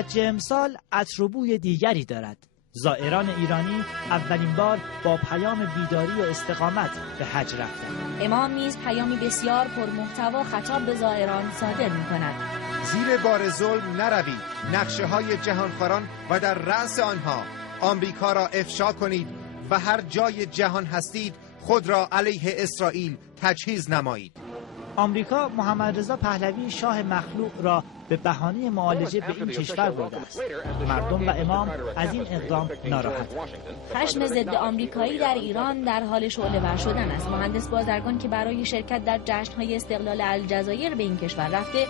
حج امسال عطر و بوی دیگری دارد. زائران ایرانی اولین بار با پیام بیداری و استقامت به حج رفتند. امام نیز پیامی بسیار پرمحتوا خطاب به زائران صادر می‌کند. زیر بار ظلم نروید، نقشه‌های جهانخواران و در رأس آنها آمریکا را افشا کنید و هر جای جهان هستید خود را علیه اسرائیل تجهیز نمایید. آمریکا محمد رضا پهلوی شاه مخلوق را به بهانه معالجه به این کشور برده است. مردم و امام از این اقدام ناراحت. خشم ضد آمریکایی در ایران در حال شعله‌ور شدن است. مهندس بازرگان که برای شرکت در جشن‌های استقلال الجزایر به این کشور رفته،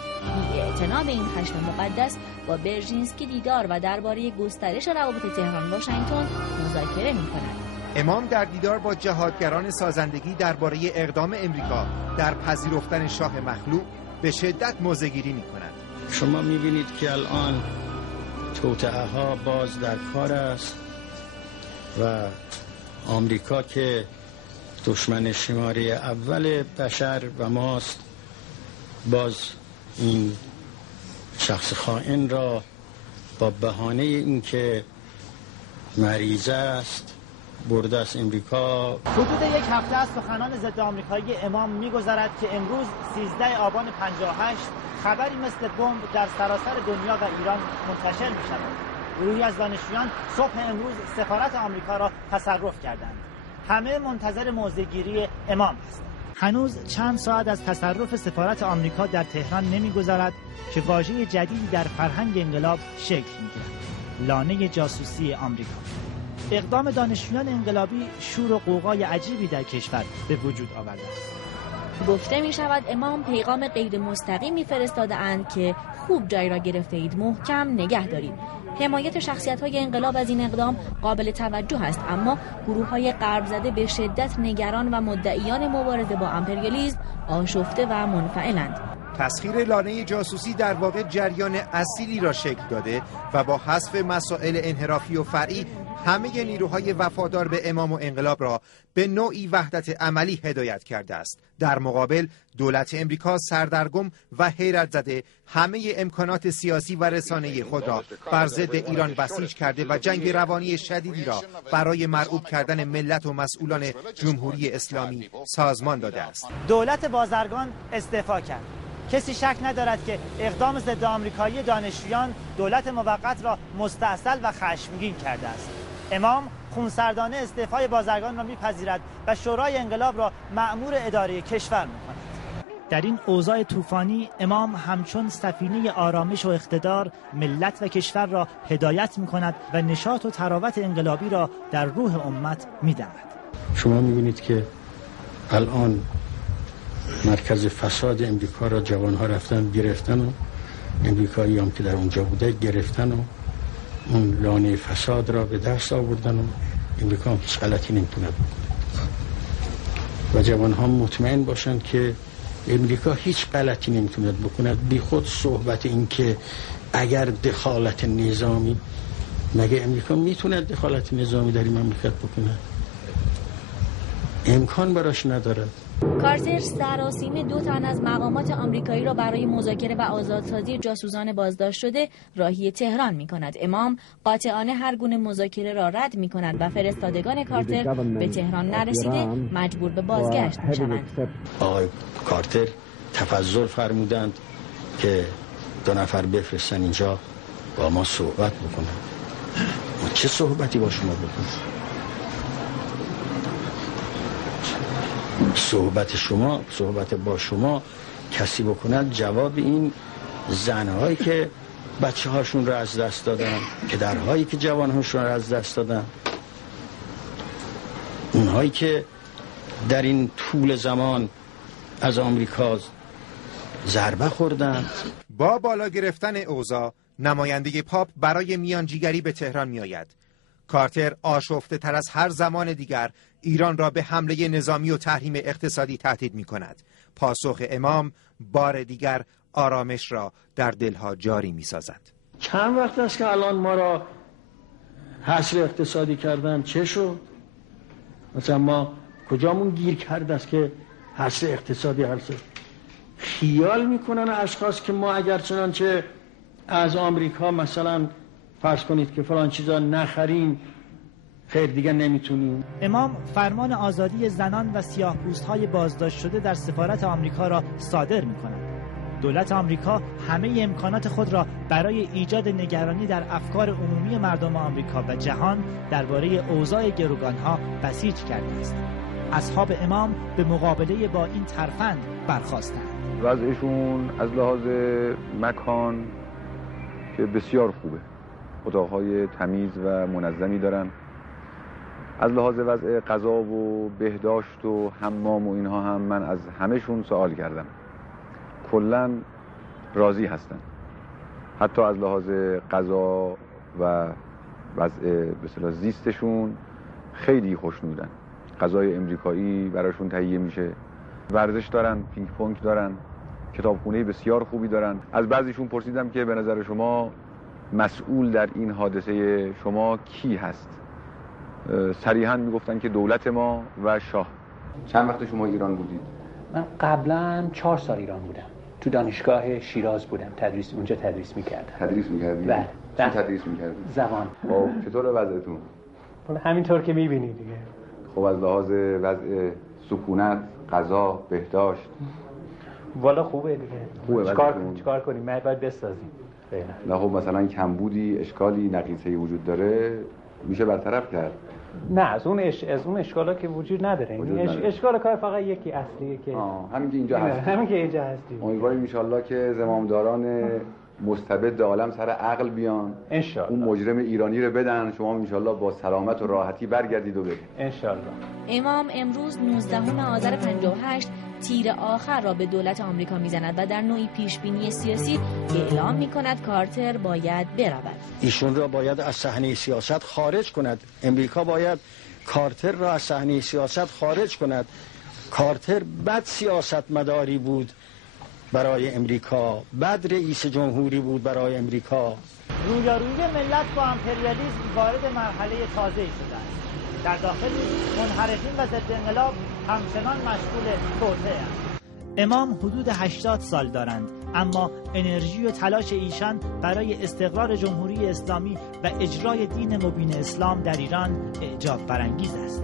بی‌اعتنا به این خشم مقدس با برژینسکی دیدار و درباره گسترش روابط تهران واشنگتن مذاکره می‌کند. امام در دیدار با جهادگران سازندگی درباره اقدام امریکا در پذیرفتن شاه مخلوع به شدت موضع‌گیری می‌کند. شما می‌بینید که الان توطئه ها باز در کار است و آمریکا که دشمن شماره اول بشر و ماست، باز این شخص خائن را با بهانه اینکه مریض است برده است امریکا. حدود یک هفته از سخنان ضد آمریکایی امام می‌گذرد که امروز 13 آبان 58 خبری مثل بمب در سراسر دنیا و ایران منتشر می‌شود. گروهی از دانشجویان صبح امروز سفارت آمریکا را تصرف کردند. همه منتظر موضع‌گیری امام هستند. هنوز چند ساعت از تصرف سفارت آمریکا در تهران نمی‌گذرد که واژه جدیدی در فرهنگ انقلاب شکل می‌گیرد: لانه جاسوسی آمریکا. اقدام دانشجویان انقلابی شور و غوغای عجیبی در کشور به وجود آورده است. گفته می شود امام پیغام غیر مستقیمی فرستاده اند که خوب جای را گرفته اید، محکم نگه دارید. حمایت شخصیت‌های انقلاب از این اقدام قابل توجه است، اما گروه‌های غرب زده به شدت نگران و مدعیان مبارزه با امپریالیسم آشفته و منفعلند. تسخیر لانه جاسوسی در واقع جریان اصیلی را شکل داده و با حذف مسائل انحرافی و فرعی همه نیروهای وفادار به امام و انقلاب را به نوعی وحدت عملی هدایت کرده است. در مقابل دولت امریکا سردرگم و حیرت زده همه امکانات سیاسی و رسانه‌ای خود را بر ضد ایران بسیج کرده و جنگ روانی شدیدی را برای مرعوب کردن ملت و مسئولان جمهوری اسلامی سازمان داده است. دولت بازرگان استعفا کرد. کسی شک ندارد که اقدام ضد آمریکایی دانشجویان دولت موقت را مستاصل و خشمگین کرده است. امام خونسردانه استعفای بازرگان را میپذیرد و شورای انقلاب را مأمور اداره کشور میکند. در این اوضاع طوفانی امام همچون سفینه آرامش و اقتدار ملت و کشور را هدایت میکند و نشاط و تراوت انقلابی را در روح امت میدمد. شما میبینید که الان مرکز فساد امریکا را جوانها رفتن گرفتن و امریکایی هم که در اونجا بوده گرفتن و اون لانه فساد را به دست آوردن و امریکا هم هیچ غلطی نمیتونه بکنه و جوانها مطمئن باشن که امریکا هیچ غلطی نمیتونه بکنه. بی خود صحبت این که اگر دخالت نظامی، مگه امریکا میتونه دخالت نظامی در این مملکت بکنه؟ امکان براش نداره. کارتر سراسیمه 2 تن از مقامات آمریکایی را برای مذاکره و آزادسازی جاسوسان بازداشت شده راهی تهران می‌کند. امام قاطعانه هر گونه مذاکره را رد می‌کند و فرستادگان کارتر به تهران نرسیده مجبور به بازگشت می‌شوند. آقای کارتر تفضل فرمودند که 2 نفر بفرستن اینجا با ما صحبت بکنن. ما چه صحبتی با شما بکنیم؟ صحبت با شما کسی بکند جواب این زنهایی که بچه هاشون رو از دست دادن، پدرهایی که جوانهاشون رو از دست دادن، اونهایی که در این طول زمان از آمریکا ضربه خوردن. با بالا گرفتن اوضاع نماینده پاپ برای میانجیگری به تهران می آید. کارتر آشفته تر از هر زمان دیگر ایران را به حمله نظامی و تحریم اقتصادی تهدید می کند. پاسخ امام بار دیگر آرامش را در دلها جاری می سازد. چند وقت است که الان ما را حصر اقتصادی کردن؟ چه شد؟ مثلا ما کجامون گیر کرده است که حصر اقتصادی حصر؟ خیال میکنن اشخاص که ما اگر چنانچه از آمریکا مثلا فرض کنید که فلان چیزا نخریم، خیر دیگه نمیتونیم. امام فرمان آزادی زنان و سیاه‌پوست‌های بازداشت شده در سفارت آمریکا را صادر می‌کند. دولت آمریکا همه امکانات خود را برای ایجاد نگرانی در افکار عمومی مردم آمریکا و جهان درباره اوضاع گروگان‌ها بسیج کرده است. اصحاب امام به مقابله با این ترفند برخاستند. وضعشون از لحاظ مکان که بسیار خوبه، اتاقهای تمیز و منظمی دارن. از لحاظ وضع غذا و بهداشت و حمام و اینها هم من از همهشون سوال کردم، کلاً راضی هستن. حتی از لحاظ غذا و وضع به اصطلاح زیستشون خیلی خوشنودن. غذای امریکایی براشون تهیه میشه، ورزش دارن، پینگ پونگ دارن، کتابخونه بسیار خوبی دارن. از بعضیشون پرسیدم که به نظر شما مسئول در این حادثه شما کی هست؟ صریحاً میگفتن که دولت ما و شاه. چند وقت شما ایران بودید؟ من قبلا 4 سال ایران بودم، تو دانشگاه شیراز بودم، اونجا تدریس میکردم. تدریس میکردید؟ بله. چی تدریس میکردید؟ زبان. خب چطور وضعتون؟ همینطور که میبینید دیگه. خب از لحاظ وضع سکونت، غذا، بهداشت والا خوبه دیگه. خوبه. چیکار کنیم؟ ما باید بسازیم. نه خب مثلا کمبودی، اشکالی، نقیصه‌ای وجود داره، میشه برطرف کرد. نه از اون اشکالا که وجود نداره. اشکال کار فقط یکی اصلیه که همین که اینجا هست. همین که اینجا هستیم. امیدواریم ان شاءالله که زمامداران مستبد عالم سر عقل بیان، ان شاءالله اون مجرم ایرانی رو بدن، شما ان شاءالله با سلامت و راحتی برگردید و برید ان شاءالله. امام امروز 19 آذر 58 تیر آخر را به دولت آمریکا میزند و در نوعی پیشبینی سیاسی اعلام میکند کارتر باید برود. ایشون را باید از صحنه سیاست خارج کند. امریکا باید کارتر را از صحنه سیاست خارج کند. کارتر بد سیاست مداری بود برای امریکا، بد رئیس جمهوری بود برای امریکا. رویارویی ملت با امپریالیسم وارد مرحله تازه‌ای شده است. در داخل منحرفین و ضد انقلاب همچنان مشغول توطئه‌اند. امام حدود 80 سال دارند، اما انرژی و تلاش ایشان برای استقرار جمهوری اسلامی و اجرای دین مبین اسلام در ایران اعجاب برانگیز است.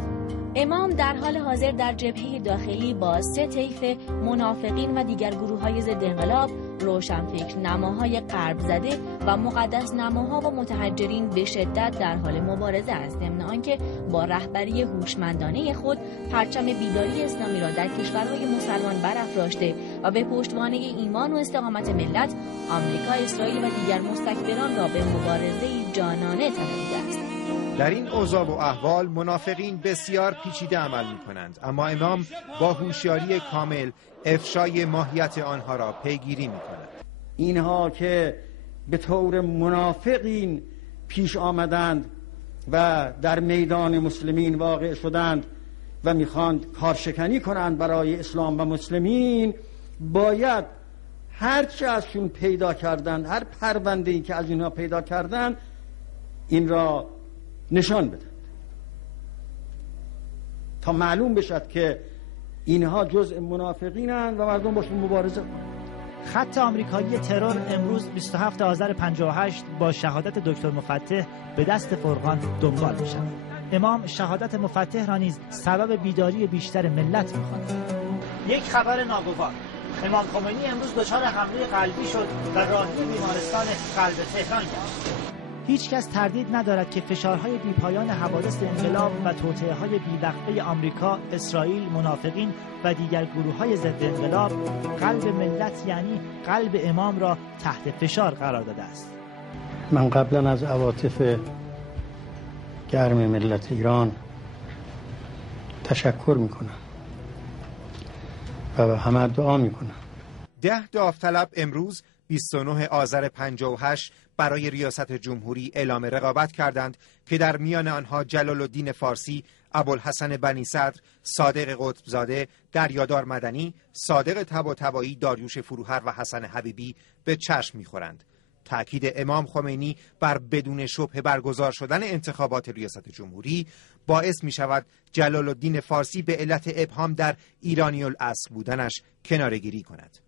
امام در حال حاضر در جبهه داخلی با 3 طیف منافقین و دیگر گروه‌های ضد انقلاب، روشنفکر نماهای غرب زده و مقدس نماها و متحجرین به شدت در حال مبارزه است، ضمن آنکه با رهبری هوشمندانه خود پرچم بیداری اسلامی را در کشورهای مسلمان برافراشته و به پشتوانه ایمان و استقامت ملت، آمریکا، اسرائیل و دیگر مستکبران را به مبارزه جانانه طلبیده است. در این اوضاع و احوال منافقین بسیار پیچیده عمل می‌کنند، اما امام با هوشیاری کامل افشای ماهیت آنها را پیگیری می‌کند. اینها که به طور منافقین پیش آمدند و در میدان مسلمین واقع شدند و می‌خواند کارشکنی کنند برای اسلام و مسلمین، باید هر چه ازشون پیدا کردند، هر پرونده‌ای که از اینها پیدا کردند، این را نشان بدن تا معلوم بشد که اینها جزء منافقینند و مردم باشون مبارزه کنند. خط آمریکایی ترور امروز 27 آذر 58 با شهادت دکتر مفتح به دست فرقان دنبال می شود. امام شهادت مفتح را نیز سبب بیداری بیشتر ملت می خواند. یک خبر ناگوار: امام خمینی امروز دچار حمله قلبی شد و راهی بیمارستان قلب تهران گشت. هیچ کس تردید ندارد که فشارهای بیپایان حوادث انقلاب و توطئه‌های بی‌وقفه آمریکا، اسرائیل، منافقین و دیگر گروه‌های ضد انقلاب قلب ملت یعنی قلب امام را تحت فشار قرار داده است. من قبلا از عواطف گرم ملت ایران تشکر میکنم و همه دعا میکنم. 10 داوطلب امروز 29 آذر 58 برای ریاست جمهوری اعلام رقابت کردند که در میان آنها جلال الدین فارسی، ابوالحسن بنی صدر، صادق قطبزاده، دریادار مدنی، صادق طباطبایی، داریوش فروهر و حسن حبیبی به چشم می‌خورند. تأکید امام خمینی بر بدون شبهه برگزار شدن انتخابات ریاست جمهوری باعث می‌شود جلال الدین فارسی به علت ابهام در ایرانی الاصل بودنش کناره‌گیری کند.